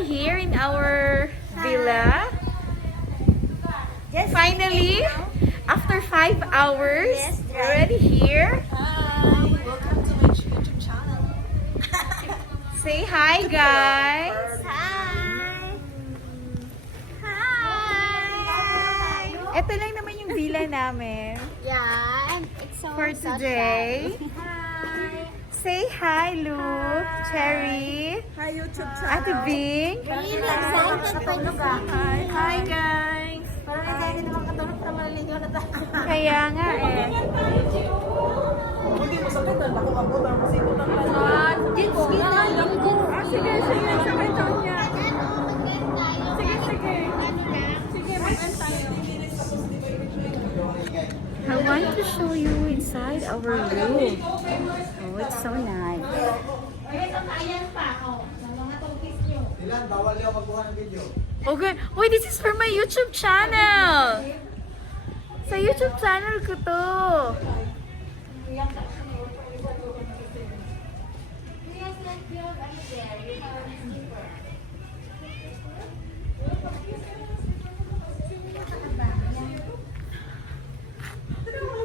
are here in our villa. Just Finally, after 5 hours, Yes, we're already here. Hi! Welcome to my YouTube channel. Say hi, guys. Hi! Hi! Ito lang naman yung villa namin Yeah, it's so for today. Hi! Say hi, Luke, Cherry, Hi YouTube channel. Ate Bing. Really excited pa ito ba? Hi guys! Parang excited naman katulog na maliligaw na tayo. Kaya nga eh. Hindi mo sakit na baka mabutan mo sikot ang lahat. Jet ski tayo. Sige, sabay niya. Sige, mag-end tayo. I want to show you inside our room. Oh, it's so nice. Ilan, bawal yung magbuha ng video. Okay. Wait, this is for my YouTube channel. Sa YouTube channel ko to.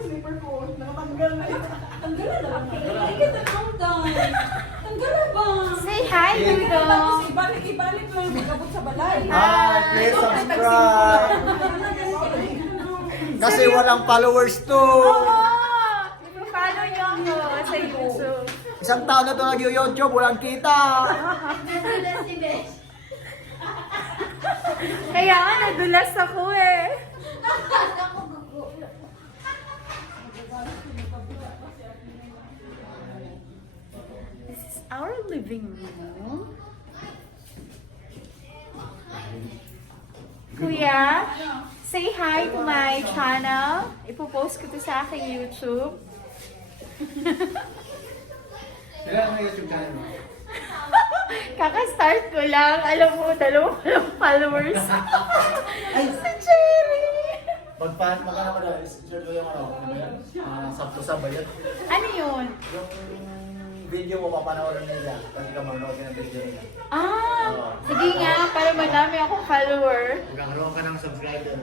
Slipper ko. Nakatanggal na ito. Tanggalan na lang. Ay, kita countdown. Tanggalan ba? Say hi, Dudong. Ibalik lang. Magabot sa balay. Hi, please subscribe. Kasi walang followers to. Follow niyo ako sa YouTube. Isang taon na ito nag-YouTube, walang kita. Kaya nga, nadulas ako eh. This is our living room. Kuya, say hi to my channel. Ipopost ko to sa aking YouTube. Ilan ang YouTube channel mo? Kaka-start ko lang. Alam mo, 2 followers. Si Cherry. Magpahat mo ka naman daw, search mo yung ano ba yan? Sub-to-sub ba yan? Ano yun? Yung video mo papanoorin nila, kasi ka manonood ka ng video nila. Ah, sige nga, para madami akong follower. Magkakaroon ka ng subscriber.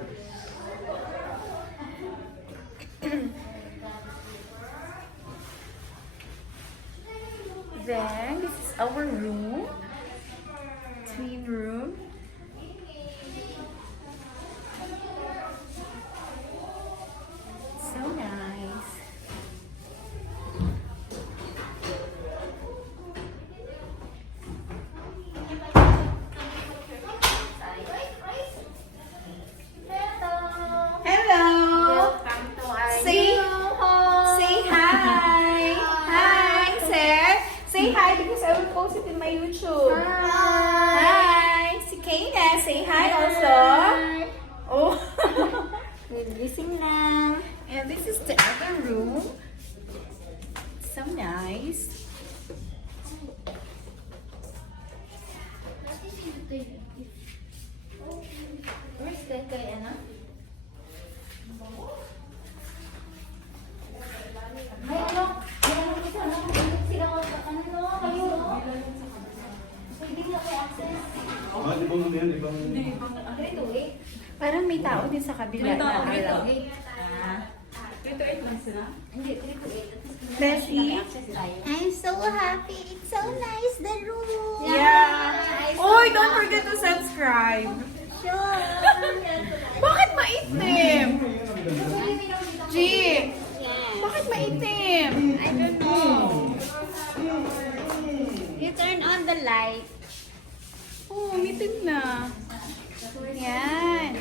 Then, this is our room. Twin room. So nice. Hello. Say hi. Hi, sir. Say hi because I will post it in my YouTube. Hi. Si Kayna, say hi also. Oh. Gising lang. And this is the other room. So nice. Where's the kay ano? May ano? May ano dito? Ano? Sila ko ano? Kayo? Pwede na kayo access? Ibang yan, ibang... Dito eh. Parang may tao din sa kabila May tao, na may tao. alam. Ah. Dito ay lang sila. Hindi, dito eh. Beshi? I'm so happy. It's so nice, the room. Yeah. Oh, don't forget to subscribe. Sure. Bakit maitim? G, Yeah. bakit maitim? I don't know. You turn on the light. Oh, umitim na. Yan.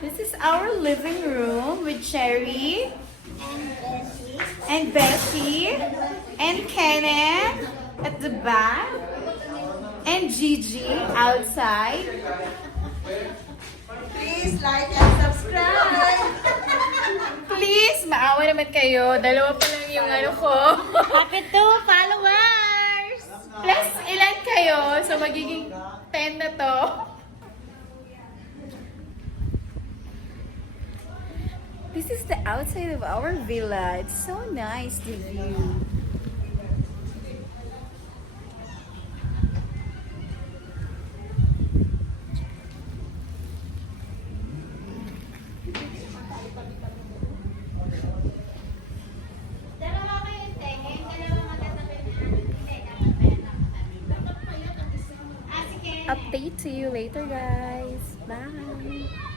This is our living room with Cherry And Bessie. and Bessie and Kenneth at the back and Gigi outside. Please like and subscribe. Please, maawa naman kayo. 2 pa lang yung ano ko. Happy 2 followers. Plus, ilan kayo? So, magiging 10 na to. This is the outside of our villa. It's so nice, the view. update to you later, guys. Bye!